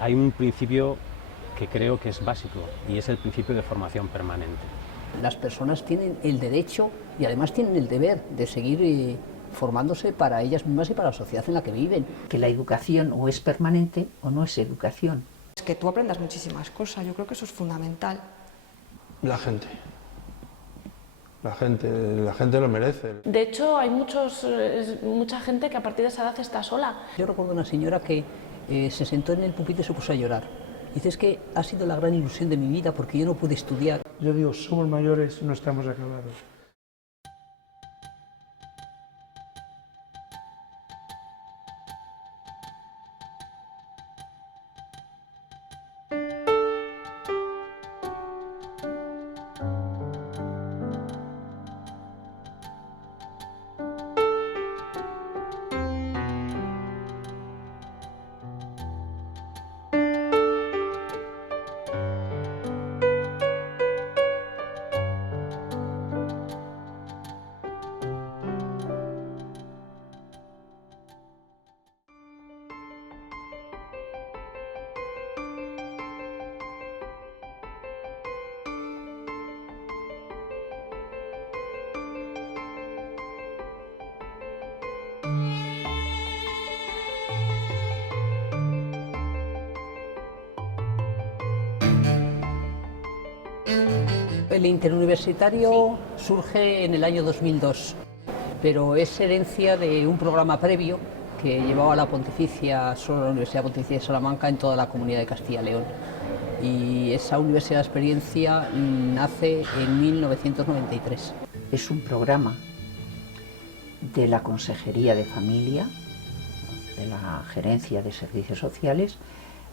Hay un principio que creo que es básico y es el principio de formación permanente. Las personas tienen el derecho y además tienen el deber de seguir formándose para ellas mismas y para la sociedad en la que viven. Que la educación o es permanente o no es educación. Es que tú aprendas muchísimas cosas, yo creo que eso es fundamental. La gente. La gente lo merece. De hecho, hay mucha gente que a partir de esa edad está sola. Yo recuerdo una señora que se sentó en el pupitre y se puso a llorar. Dice, es que ha sido la gran ilusión de mi vida porque yo no pude estudiar. Yo digo, somos mayores, no estamos acabados. El interuniversitario surge en el año 2002, pero es herencia de un programa previo que llevaba la Pontificia, la Universidad Pontificia de Salamanca en toda la Comunidad de Castilla y León. Y esa universidad de experiencia nace en 1993. Es un programa de la Consejería de Familia, de la Gerencia de Servicios Sociales,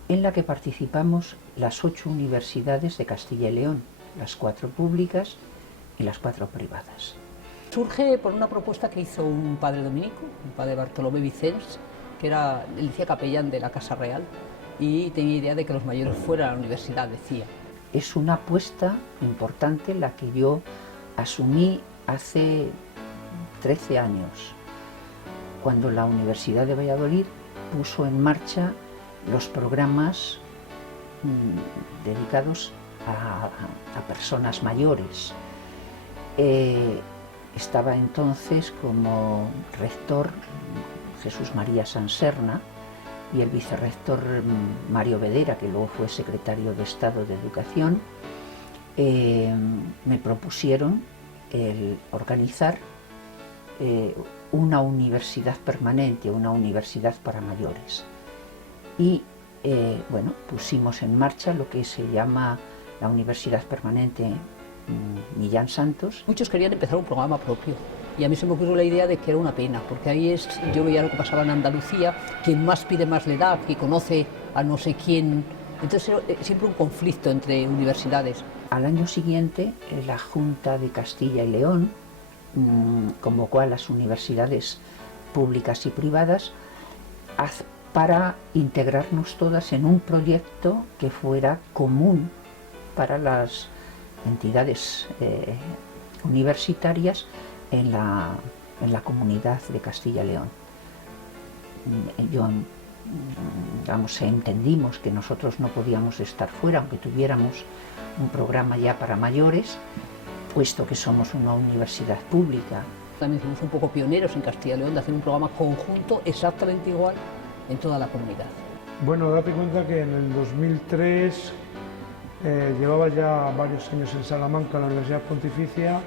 en la que participamos las 8 universidades de Castilla y León, las 4 públicas y las 4 privadas. Surge por una propuesta que hizo un padre dominico, un padre Bartolomé Vicens, que era el capellán de la Casa Real, y tenía idea de que los mayores fueran a la universidad, decía. Es una apuesta importante la que yo asumí hace 13 años, cuando la Universidad de Valladolid puso en marcha los programas dedicados a personas mayores. Estaba entonces como rector Jesús María Sanserna y el vicerrector Mario Bedera, que luego fue secretario de Estado de Educación. Me propusieron el organizar una universidad permanente, una universidad para mayores. Y bueno, pusimos en marcha lo que se llama la Universidad Permanente Millán Santos. Muchos querían empezar un programa propio y a mí se me ocurrió la idea de que era una pena, porque ahí yo veía lo que pasaba en Andalucía, quien más pide más le da, que conoce a no sé quién, entonces siempre un conflicto entre universidades. Al año siguiente la Junta de Castilla y León convocó a las universidades públicas y privadas para integrarnos todas en un proyecto que fuera común para las entidades universitarias en la comunidad de Castilla y León. Entendimos que nosotros no podíamos estar fuera, aunque tuviéramos un programa ya para mayores, puesto que somos una universidad pública. También fuimos un poco pioneros en Castilla y León de hacer un programa conjunto exactamente igual en toda la comunidad. Bueno, date cuenta que en el 2003 llevaba ya varios años en Salamanca, la Universidad Pontificia,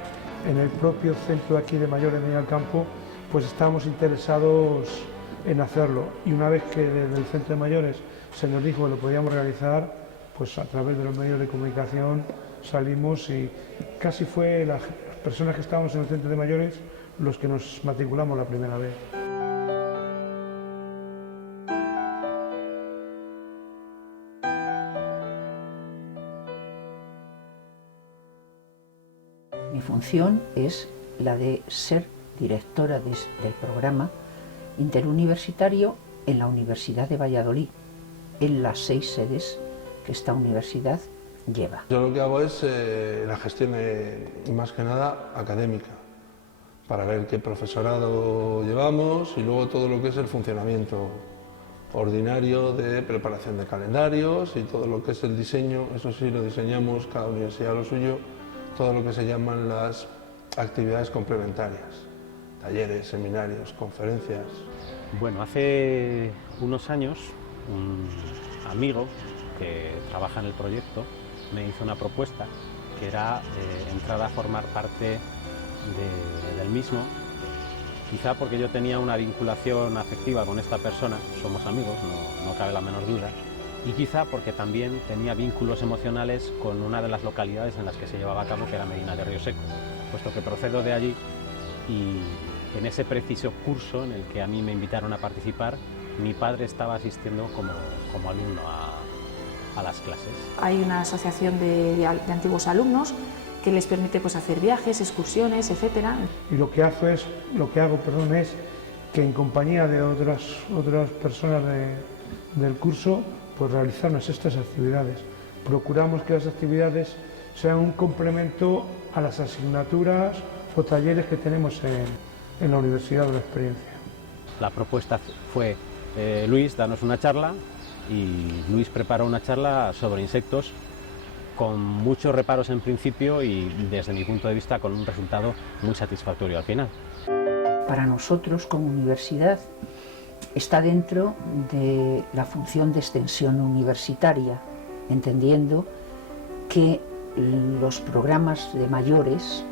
en el propio centro aquí de Mayores de Campo, pues estábamos interesados en hacerlo. Y una vez que desde el centro de mayores se nos dijo que lo podíamos realizar, pues a través de los medios de comunicación salimos y casi fue las personas que estábamos en el centro de mayores los que nos matriculamos la primera vez. Mi función es la de ser directora del programa interuniversitario en la Universidad de Valladolid, en las 6 sedes que esta universidad lleva. Yo lo que hago es la gestión, más que nada, académica, para ver qué profesorado llevamos y luego todo lo que es el funcionamiento ordinario de preparación de calendarios y todo lo que es el diseño, eso sí lo diseñamos, cada universidad lo suyo, todo lo que se llaman las actividades complementarias, talleres, seminarios, conferencias. Bueno, hace unos años un amigo que trabaja en el proyecto me hizo una propuesta que era entrar a formar parte del mismo, quizá porque yo tenía una vinculación afectiva con esta persona, somos amigos, no cabe la menor duda, y quizá porque también tenía vínculos emocionales con una de las localidades en las que se llevaba a cabo, que era Medina de Río Seco, puesto que procedo de allí y en ese preciso curso en el que a mí me invitaron a participar, mi padre estaba asistiendo como alumno a las clases. Hay una asociación de antiguos alumnos que les permite pues, hacer viajes, excursiones, etc. Y lo que hago es que en compañía de otras personas del curso pues realizarnos estas actividades. Procuramos que las actividades sean un complemento a las asignaturas o talleres que tenemos en la Universidad de la Experiencia. La propuesta fue, Luis, danos una charla, y Luis preparó una charla sobre insectos con muchos reparos en principio y desde mi punto de vista con un resultado muy satisfactorio al final. Para nosotros como universidad está dentro de la función de extensión universitaria, entendiendo que los programas de mayores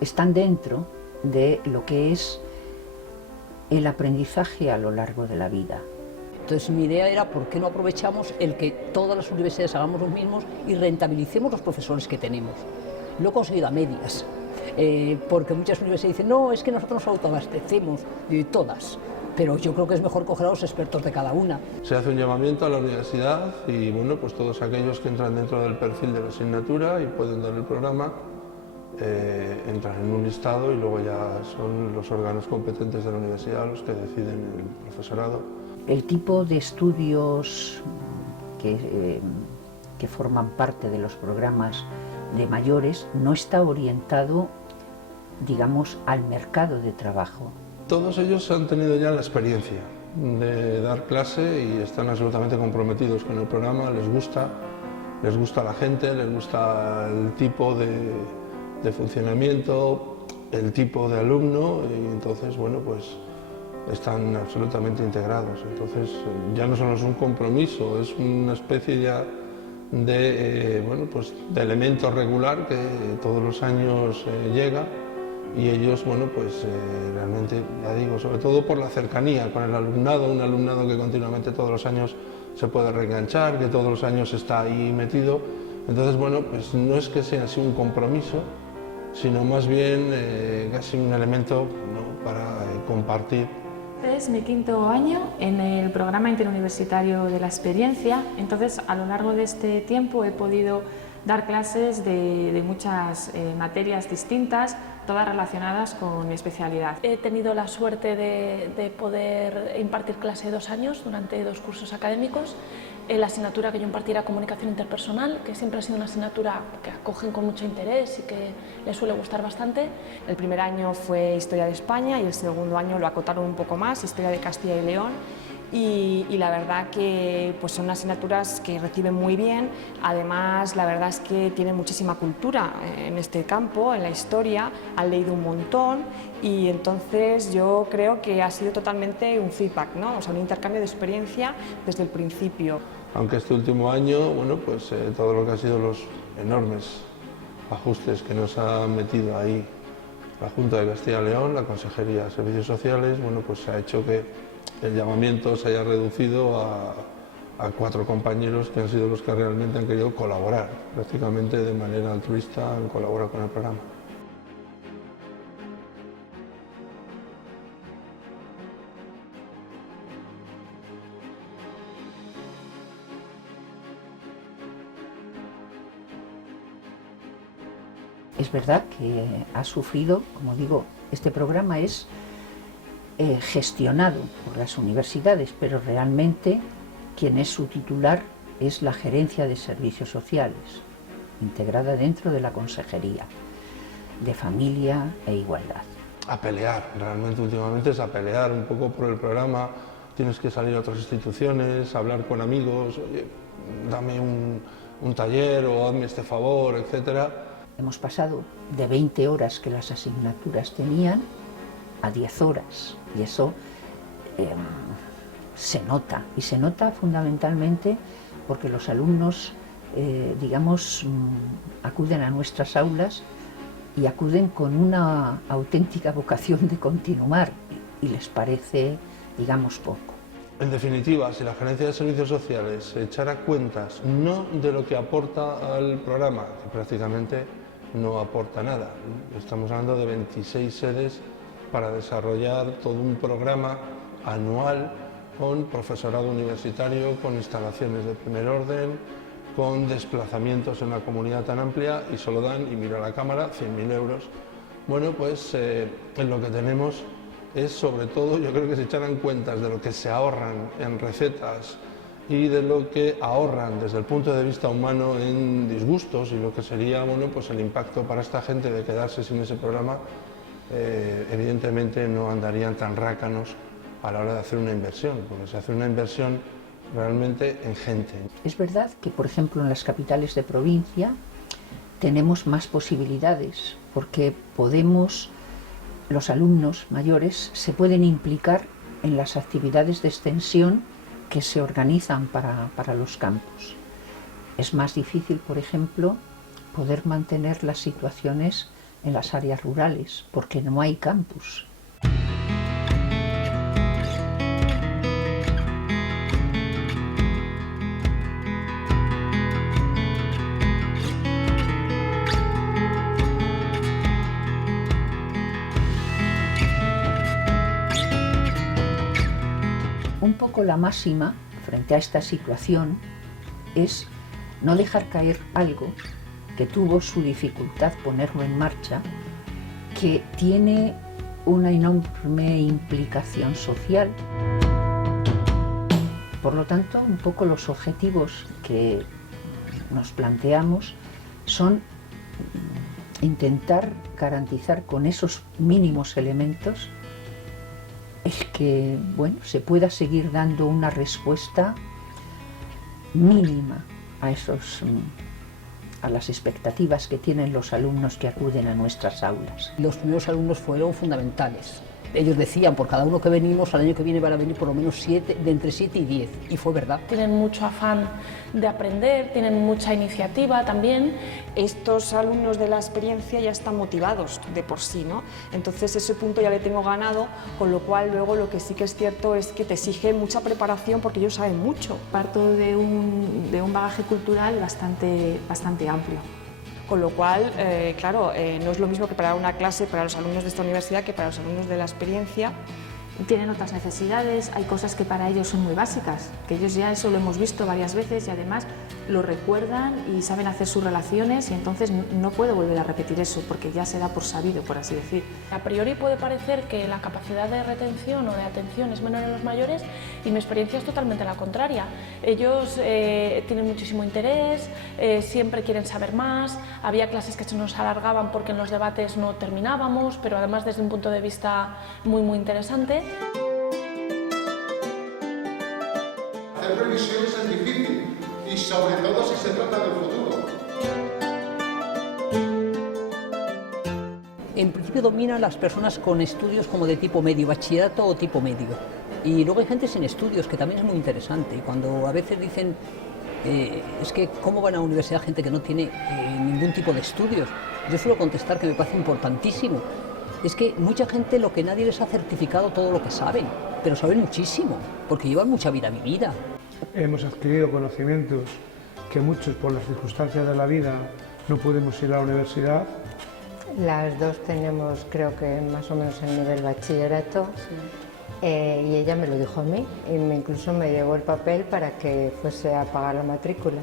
están dentro de lo que es el aprendizaje a lo largo de la vida. Entonces mi idea era por qué no aprovechamos el que todas las universidades hagamos los mismos y rentabilicemos los profesores que tenemos. Lo he conseguido a medias, porque muchas universidades dicen, no, es que nosotros nos autoabastecemos, todas, pero yo creo que es mejor coger a los expertos de cada una. Se hace un llamamiento a la universidad y bueno, pues todos aquellos que entran dentro del perfil de la asignatura y pueden dar el programa, entran en un listado y luego ya son los órganos competentes de la universidad los que deciden el profesorado. El tipo de estudios que forman parte de los programas de mayores no está orientado, digamos, al mercado de trabajo. Todos ellos han tenido ya la experiencia de dar clase y están absolutamente comprometidos con el programa, les gusta la gente, les gusta el tipo de funcionamiento, el tipo de alumno y entonces, bueno, pues están absolutamente integrados. Entonces ya no solo es un compromiso, es una especie ya de, pues de elemento regular que todos los años llega y ellos, bueno, pues realmente, ya digo, sobre todo por la cercanía con el alumnado, un alumnado que continuamente todos los años se puede reenganchar, que todos los años está ahí metido. Entonces, bueno, pues no es que sea así un compromiso, sino más bien casi un elemento, ¿no?, para compartir. Es mi quinto año en el programa interuniversitario de la Experiencia, entonces a lo largo de este tiempo he podido dar clases de muchas materias distintas, todas relacionadas con mi especialidad. He tenido la suerte de poder impartir clase 2 años durante 2 cursos académicos. La asignatura que yo impartí era comunicación interpersonal, que siempre ha sido una asignatura que acogen con mucho interés y que les suele gustar bastante. El primer año fue Historia de España y el segundo año lo acotaron un poco más, Historia de Castilla y León. Y la verdad que pues son asignaturas que reciben muy bien, además la verdad es que tienen muchísima cultura en este campo, en la historia, han leído un montón y entonces yo creo que ha sido totalmente un feedback, ¿no? O sea, un intercambio de experiencia desde el principio. Aunque este último año, bueno, pues todo lo que ha sido los enormes ajustes que nos ha metido ahí la Junta de Castilla y León, la Consejería de Servicios Sociales, bueno, pues se ha hecho que el llamamiento se haya reducido a 4 compañeros que han sido los que realmente han querido colaborar, prácticamente de manera altruista, han colaborado con el programa. Es verdad que ha sufrido, como digo, este programa es gestionado por las universidades, pero realmente quien es su titular es la Gerencia de Servicios Sociales, integrada dentro de la Consejería de Familia e Igualdad. a pelear, realmente últimamente es a pelear un poco por el programa, tienes que salir a otras instituciones, hablar con amigos, oye, dame un taller o hazme este favor, etc. Hemos pasado de 20 horas que las asignaturas tenían a 10 horas y eso se nota, y se nota fundamentalmente porque los alumnos, acuden a nuestras aulas y acuden con una auténtica vocación de continuar y les parece, poco. En definitiva, si la Gerencia de Servicios Sociales echara cuentas no de lo que aporta al programa, que prácticamente no aporta nada, estamos hablando de 26 sedes para desarrollar todo un programa anual con profesorado universitario, con instalaciones de primer orden, con desplazamientos en una comunidad tan amplia y solo dan, y miro a la cámara, 100.000 euros. Bueno, pues en lo que tenemos es sobre todo, yo creo que se echaran cuentas de lo que se ahorran en recetas y de lo que ahorran desde el punto de vista humano en disgustos y lo que sería, bueno, pues el impacto para esta gente de quedarse sin ese programa, evidentemente no andarían tan rácanos a la hora de hacer una inversión, porque se hace una inversión realmente en gente. Es verdad que, por ejemplo, en las capitales de provincia tenemos más posibilidades, porque los alumnos mayores se pueden implicar en las actividades de extensión que se organizan para los campus. Es más difícil, por ejemplo, poder mantener las situaciones en las áreas rurales, porque no hay campus. Un poco la máxima frente a esta situación es no dejar caer algo que tuvo su dificultad ponerlo en marcha, que tiene una enorme implicación social. Por lo tanto, un poco los objetivos que nos planteamos son intentar garantizar con esos mínimos elementos es que, bueno, se pueda seguir dando una respuesta mínima a las expectativas que tienen los alumnos que acuden a nuestras aulas. Los primeros alumnos fueron fundamentales. Ellos decían, por cada uno que venimos, al año que viene van a venir por lo menos de entre 7 y 10, y fue verdad. Tienen mucho afán de aprender, tienen mucha iniciativa también. Estos alumnos de la experiencia ya están motivados de por sí, ¿no? Entonces ese punto ya le tengo ganado, con lo cual luego lo que sí que es cierto es que te exige mucha preparación porque ellos saben mucho. Parto de un bagaje cultural bastante amplio. Con lo cual, claro, no es lo mismo que para una clase para los alumnos de esta universidad que para los alumnos de la experiencia. Tienen otras necesidades, hay cosas que para ellos son muy básicas, que ellos ya eso lo hemos visto varias veces y además lo recuerdan y saben hacer sus relaciones y entonces no puedo volver a repetir eso porque ya se da por sabido, por así decir. A priori puede parecer que la capacidad de retención o de atención es menor en los mayores y mi experiencia es totalmente la contraria. Ellos tienen muchísimo interés, siempre quieren saber más, había clases que se nos alargaban porque en los debates no terminábamos, pero además desde un punto de vista muy interesante. Hacer previsiones es difícil y sobre todo si se trata del futuro. En principio dominan las personas con estudios como de tipo medio, bachillerato o tipo medio. Y luego hay gente sin estudios, que también es muy interesante. Y cuando a veces dicen, es que ¿cómo van a la universidad gente que no tiene ningún tipo de estudios? Yo suelo contestar que me parece importantísimo. Es que mucha gente lo que nadie les ha certificado todo lo que saben, pero saben muchísimo, porque llevan mucha vida vivida. Hemos adquirido conocimientos que muchos por las circunstancias de la vida no podemos ir a la universidad. Las dos tenemos, creo que más o menos el nivel bachillerato, sí. Y ella me lo dijo a mí, y incluso me llevó el papel para que fuese a pagar la matrícula.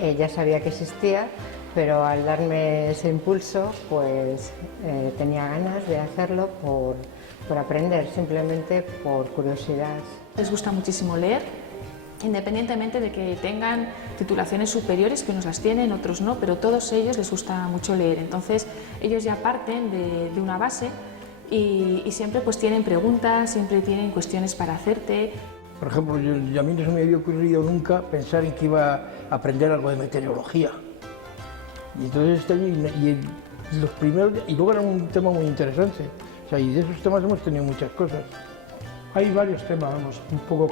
Ella sabía que existía, pero al darme ese impulso, pues tenía ganas de hacerlo por aprender, simplemente por curiosidad. Les gusta muchísimo leer, independientemente de que tengan titulaciones superiores, que unos las tienen, otros no, pero todos ellos les gusta mucho leer. Entonces ellos ya parten de una base y siempre pues tienen preguntas, siempre tienen cuestiones para hacerte. Por ejemplo, a mí no se me había ocurrido nunca pensar en que iba a aprender algo de meteorología. Y entonces este año, los primeros, y luego era un tema muy interesante. O sea, y de esos temas hemos tenido muchas cosas. Hay varios temas, vamos, un poco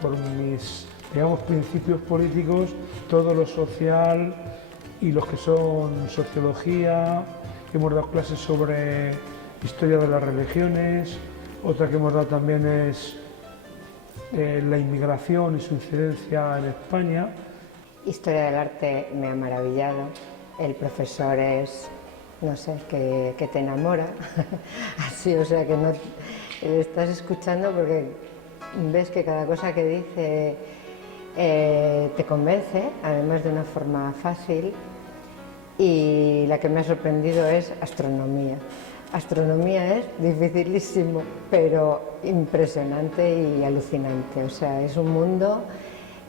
por mis, digamos, principios políticos, todo lo social y los que son sociología. Hemos dado clases sobre historia de las religiones, otra que hemos dado también es la inmigración y su incidencia en España. Historia del arte me ha maravillado, el profesor es, no sé, que te enamora, así, o sea que no estás escuchando porque ves que cada cosa que dice te convence, además de una forma fácil, y la que me ha sorprendido es astronomía. Astronomía es dificilísimo, pero impresionante y alucinante. O sea, es un mundo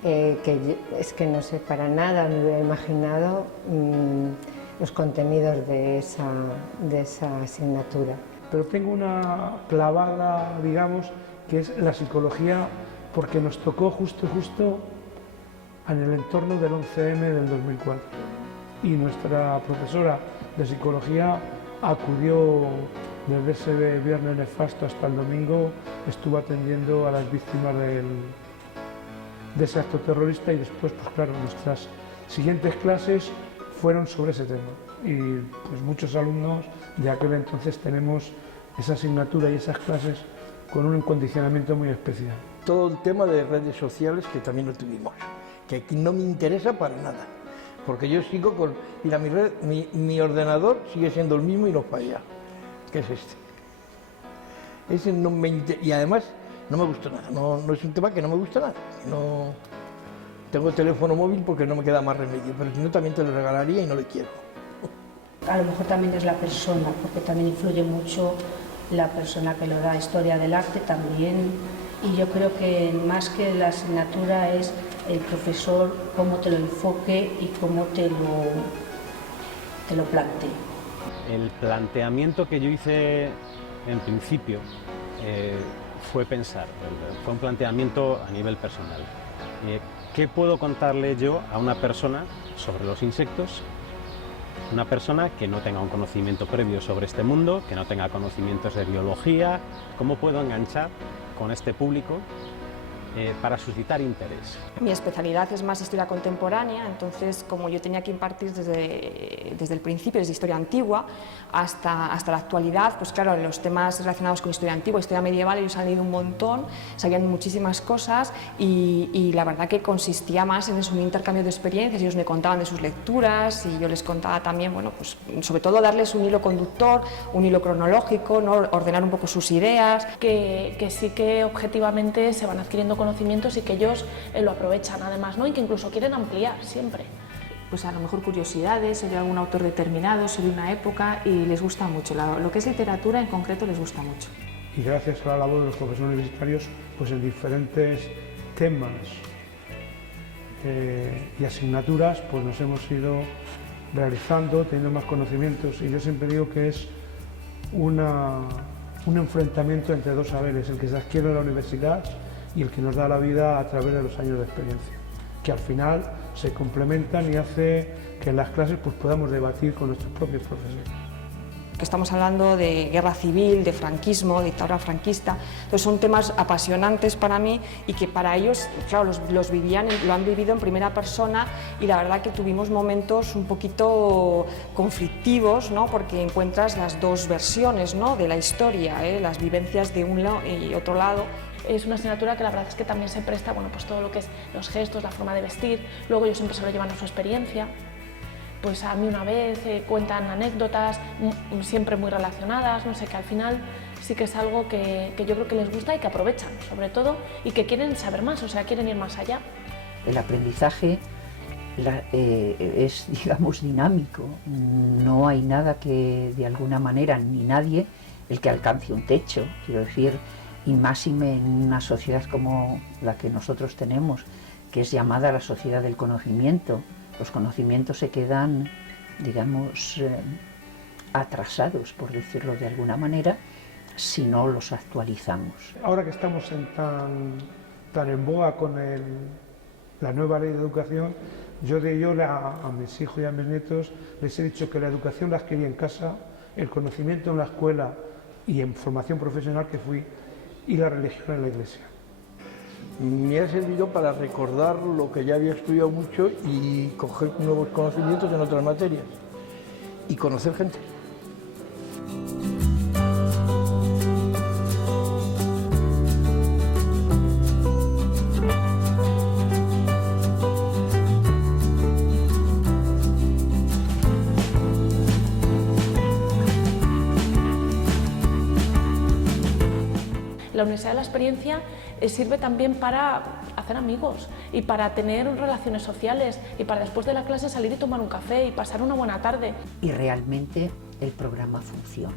que es que no sé, para nada me hubiera imaginado los contenidos de esa asignatura. Pero tengo una clavada, digamos, que es la psicología, porque nos tocó justo en el entorno del 11M del 2004. Y nuestra profesora de psicología acudió desde ese viernes nefasto hasta el domingo, estuvo atendiendo a las víctimas de ese acto terrorista y después, pues claro, nuestras siguientes clases fueron sobre ese tema. Y pues muchos alumnos de aquel entonces tenemos esa asignatura y esas clases con un condicionamiento muy especial. Todo el tema de redes sociales que también lo tuvimos, que aquí no me interesa para nada. Porque yo sigo con... Mira, mi ordenador sigue siendo el mismo y no falla, que es este. Ese no me y además no me gusta nada, no es un tema que no me gusta nada. No tengo teléfono móvil porque no me queda más remedio, pero si no también te lo regalaría y no le quiero. A lo mejor también es la persona, porque también influye mucho la persona que lo da, historia del arte también, y yo creo que más que la asignatura es el profesor, cómo te lo enfoque y cómo te lo plantee. El planteamiento que yo hice en principio fue pensar, fue un planteamiento a nivel personal. ¿Qué puedo contarle yo a una persona sobre los insectos? Una persona que no tenga un conocimiento previo sobre este mundo, que no tenga conocimientos de biología. ¿Cómo puedo enganchar con este público para suscitar interés? Mi especialidad es más historia contemporánea, entonces como yo tenía que impartir desde el principio, desde historia antigua hasta la actualidad, pues claro, los temas relacionados con historia antigua, historia medieval, ellos han leído un montón, sabían muchísimas cosas y la verdad que consistía más en un intercambio de experiencias. Ellos me contaban de sus lecturas y yo les contaba también, bueno, pues sobre todo darles un hilo conductor, un hilo cronológico, ¿no? Ordenar un poco sus ideas. Que sí que objetivamente se van adquiriendo conocimientos y que ellos lo aprovechan además, ¿no? Y que incluso quieren ampliar siempre. Pues a lo mejor curiosidades sobre algún autor determinado, sobre una época, y les gusta mucho. Lo que es literatura en concreto les gusta mucho. Y gracias a la labor de los profesores universitarios, pues en diferentes temas y asignaturas, pues nos hemos ido realizando, teniendo más conocimientos, y yo siempre digo que es un enfrentamiento entre dos saberes, el que se adquiere en la universidad y el que nos da la vida a través de los años de experiencia, que al final se complementan y hace que en las clases pues podamos debatir con nuestros propios profesores. Que estamos hablando de guerra civil, de franquismo, de dictadura franquista, entonces son temas apasionantes para mí y que para ellos, claro, los vivían, lo han vivido en primera persona, y la verdad que tuvimos momentos un poquito conflictivos, ¿no? Porque encuentras las dos versiones, ¿no? De la historia, las vivencias de un lado y otro lado. Es una asignatura que la verdad es que también se presta, bueno, pues todo lo que es los gestos, la forma de vestir, luego ellos siempre se lo llevan a su experiencia. Pues a mí una vez cuentan anécdotas siempre muy relacionadas, no sé, que al final sí que es algo que yo creo que les gusta y que aprovechan, sobre todo, y que quieren saber más, o sea, quieren ir más allá. El aprendizaje es, digamos, dinámico. No hay nada que, de alguna manera, ni nadie, el que alcance un techo, quiero decir, y máxime en una sociedad como la que nosotros tenemos, que es llamada la sociedad del conocimiento. Los conocimientos se quedan, digamos, atrasados, por decirlo de alguna manera, si no los actualizamos. Ahora que estamos tan en boga con la nueva ley de educación, yo a mis hijos y a mis nietos les he dicho que la educación la adquirí en casa, el conocimiento en la escuela y en formación profesional que fui, y la religión en la iglesia. Me ha servido para recordar lo que ya había estudiado mucho y coger nuevos conocimientos en otras materias y conocer gente. La Universidad de la Experiencia sirve también para hacer amigos y para tener relaciones sociales y para después de la clase salir y tomar un café y pasar una buena tarde. Y realmente el programa funciona.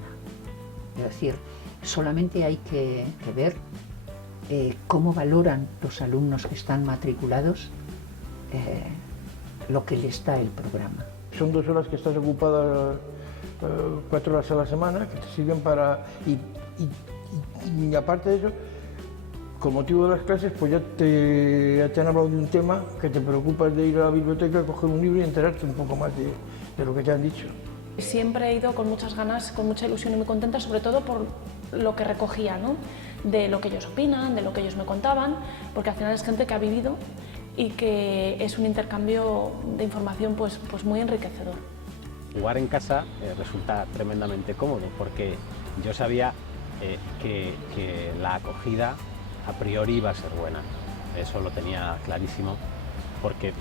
Es decir, solamente hay que ver cómo valoran los alumnos que están matriculados lo que les da el programa. Son 2 horas que estás ocupada 4 horas a la semana que te sirven para... Y aparte de eso, con motivo de las clases, pues ya te han hablado de un tema que te preocupas de ir a la biblioteca, coger un libro y enterarte un poco más de lo que te han dicho. Siempre he ido con muchas ganas, con mucha ilusión y muy contenta, sobre todo por lo que recogía, ¿no? De lo que ellos opinan, de lo que ellos me contaban, porque al final es gente que ha vivido y que es un intercambio de información pues muy enriquecedor. Jugar en casa resulta tremendamente cómodo porque yo sabía que la acogida a priori iba a ser buena. Eso lo tenía clarísimo porque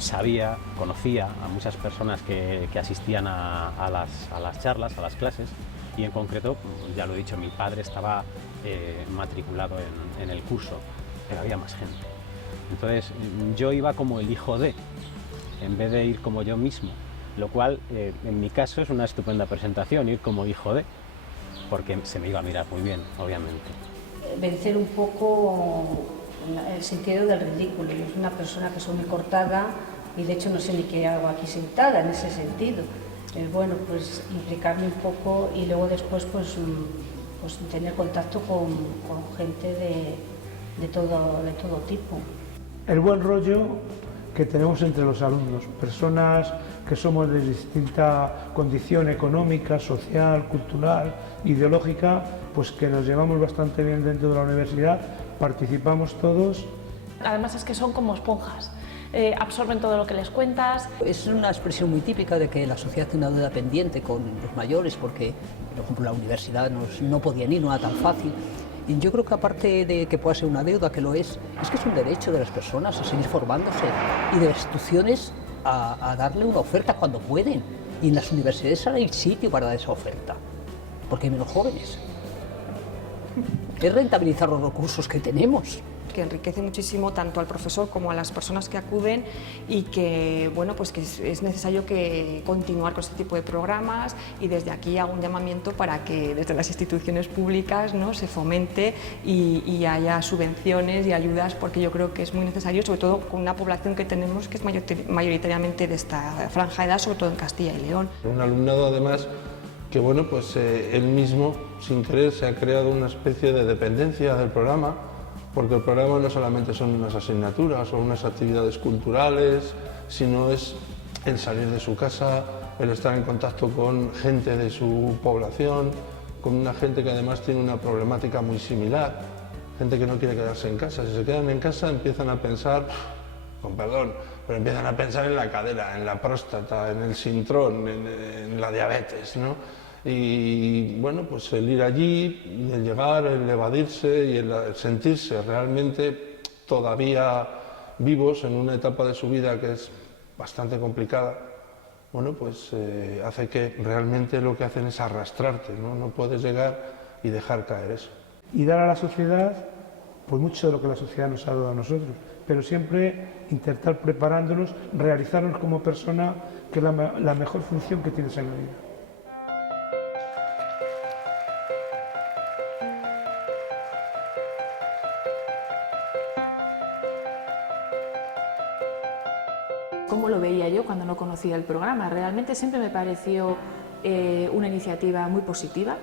conocía a muchas personas que asistían a las charlas, a las clases, y en concreto, ya lo he dicho, mi padre estaba matriculado en el curso, pero había más gente. Entonces yo iba como el hijo de, en vez de ir como yo mismo, lo cual en mi caso es una estupenda presentación, ir como hijo de, porque se me iba a mirar muy bien, obviamente. Vencer un poco el sentido del ridículo. Yo soy una persona que soy muy cortada y de hecho no sé ni qué hago aquí sentada en ese sentido. Bueno, pues implicarme un poco y luego después pues tener contacto con gente de todo tipo. El buen rollo que tenemos entre los alumnos, personas que somos de distinta condición económica, social, cultural, ideológica, pues que nos llevamos bastante bien dentro de la universidad, participamos todos. Además es que son como esponjas, absorben todo lo que les cuentas. Es una expresión muy típica de que la sociedad tiene una deuda pendiente con los mayores porque, por ejemplo, la universidad no podían ir, no era tan fácil. Y yo creo que aparte de que pueda ser una deuda, que lo es que es un derecho de las personas a seguir formándose y de las instituciones a darle una oferta cuando pueden. Y en las universidades hay sitio para dar esa oferta, porque hay menos jóvenes. Es rentabilizar los recursos que tenemos. Que enriquece muchísimo tanto al profesor como a las personas que acuden y que, bueno, pues que es necesario continuar con este tipo de programas y desde aquí hago un llamamiento para que desde las instituciones públicas, ¿no?, se fomente y haya subvenciones y ayudas, porque yo creo que es muy necesario, sobre todo con una población que tenemos que es mayoritariamente de esta franja de edad, sobre todo en Castilla y León. Un alumnado además que, bueno, pues él mismo sin querer se ha creado una especie de dependencia del programa, porque el programa no solamente son unas asignaturas o unas actividades culturales, sino es el salir de su casa, el estar en contacto con gente de su población, con una gente que además tiene una problemática muy similar, gente que no quiere quedarse en casa. Si se quedan en casa empiezan a pensar, con perdón, pero empiezan a pensar en la cadera, en la próstata, en el sintrón, en la diabetes, ¿no? Y bueno, pues el ir allí, el llegar, el evadirse y el sentirse realmente todavía vivos en una etapa de su vida que es bastante complicada, bueno, pues hace que realmente lo que hacen es arrastrarte, ¿no? No puedes llegar y dejar caer eso. Y dar a la sociedad pues mucho de lo que la sociedad nos ha dado a nosotros, pero siempre intentar preparándonos, realizarnos como persona, que es la mejor función que tienes en la vida. ¿Cómo lo veía yo cuando no conocía el programa? Realmente siempre me pareció una iniciativa muy positiva,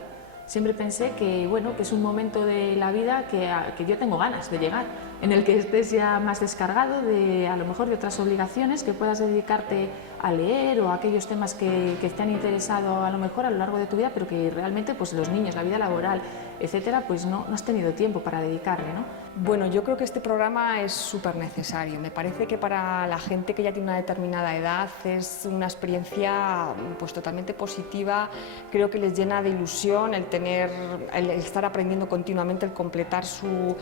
Siempre pensé que, bueno, que es un momento de la vida que yo tengo ganas de llegar, en el que estés ya más descargado de, a lo mejor, de otras obligaciones, que puedas dedicarte a leer o a aquellos temas que te han interesado a lo mejor a lo largo de tu vida, pero que realmente pues los niños, la vida laboral, etcétera, pues no has tenido tiempo para dedicarle, ¿no? Bueno, yo creo que este programa es súper necesario. Me parece que para la gente que ya tiene una determinada edad es una experiencia pues totalmente positiva. Creo que les llena de ilusión el estar aprendiendo continuamente, el completar su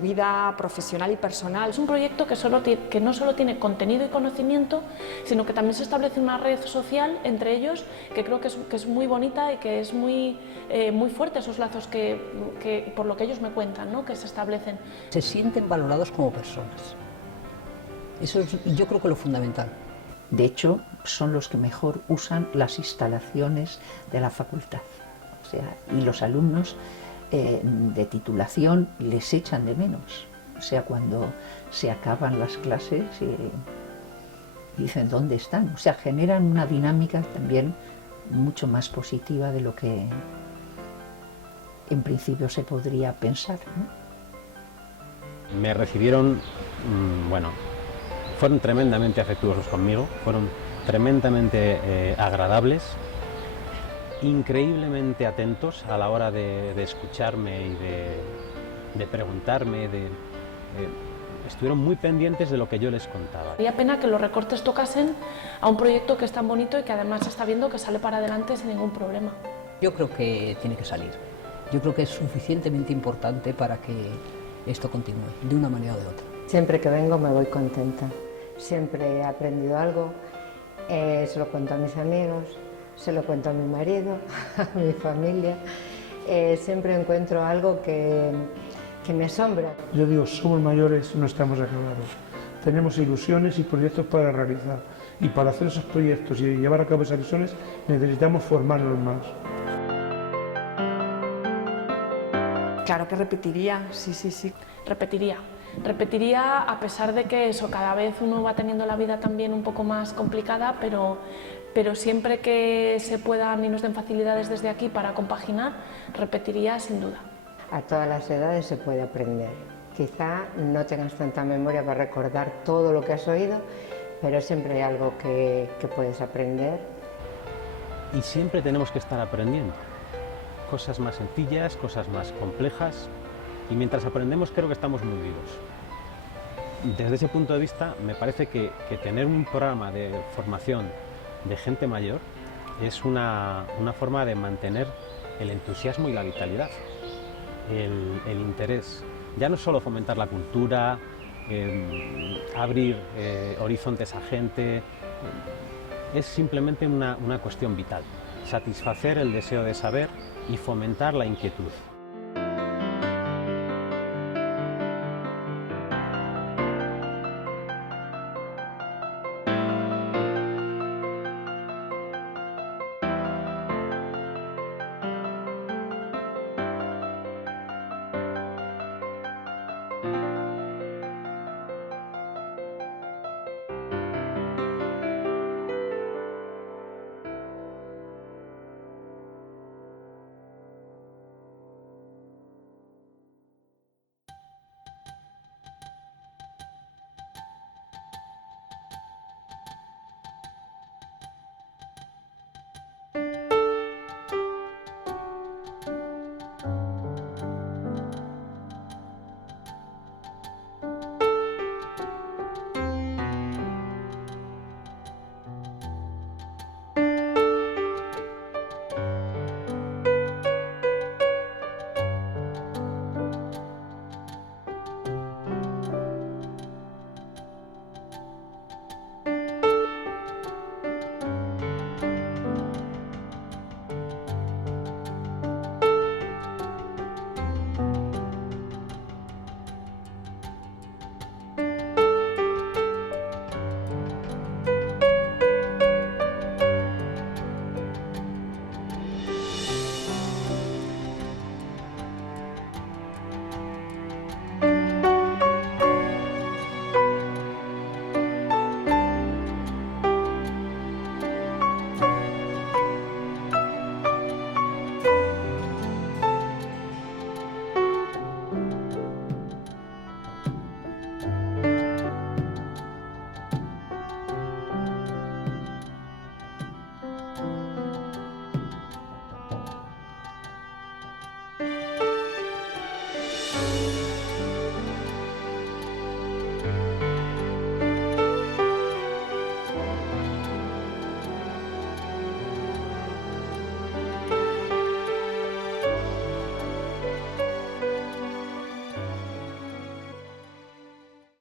vida profesional y personal. Es un proyecto que no solo tiene contenido y conocimiento, sino que también se establece una red social entre ellos que creo que es muy bonita y que es muy fuerte, esos lazos que por lo que ellos me cuentan, ¿no?, que se establecen. Se sienten valorados como personas. Eso es, yo creo que lo fundamental. De hecho, son los que mejor usan las instalaciones de la facultad. O sea, y los alumnos de titulación les echan de menos. O sea, cuando se acaban las clases dicen ¿dónde están? O sea, generan una dinámica también mucho más positiva de lo que en principio se podría pensar, ¿no? Me recibieron, bueno, fueron tremendamente afectuosos conmigo, fueron tremendamente agradables, increíblemente atentos a la hora de escucharme y de preguntarme, estuvieron muy pendientes de lo que yo les contaba. Haría pena que los recortes tocasen a un proyecto que es tan bonito y que además se está viendo que sale para adelante sin ningún problema. Yo creo que tiene que salir. Yo creo que es suficientemente importante para que esto continúe, de una manera o de otra. Siempre que vengo me voy contenta. Siempre he aprendido algo, se lo cuento a mis amigos, se lo cuento a mi marido, a mi familia. Siempre encuentro algo que me asombra. Yo digo, somos mayores, no estamos acabados. Tenemos ilusiones y proyectos para realizar. Y para hacer esos proyectos y llevar a cabo esas ilusiones necesitamos formarnos más. Claro que repetiría, sí. Repetiría a pesar de que eso, cada vez uno va teniendo la vida también un poco más complicada, pero siempre que se puedan y nos den facilidades desde aquí para compaginar, repetiría sin duda. A todas las edades se puede aprender. Quizá no tengas tanta memoria para recordar todo lo que has oído, pero siempre hay algo que puedes aprender. Y siempre tenemos que estar aprendiendo. Cosas más sencillas, cosas más complejas, y mientras aprendemos creo que estamos muy vivos. Desde ese punto de vista me parece que tener un programa de formación de gente mayor es una forma de mantener el entusiasmo y la vitalidad, el interés. Ya no solo fomentar la cultura, abrir horizontes a gente, es simplemente una cuestión vital, satisfacer el deseo de saber y fomentar la inquietud.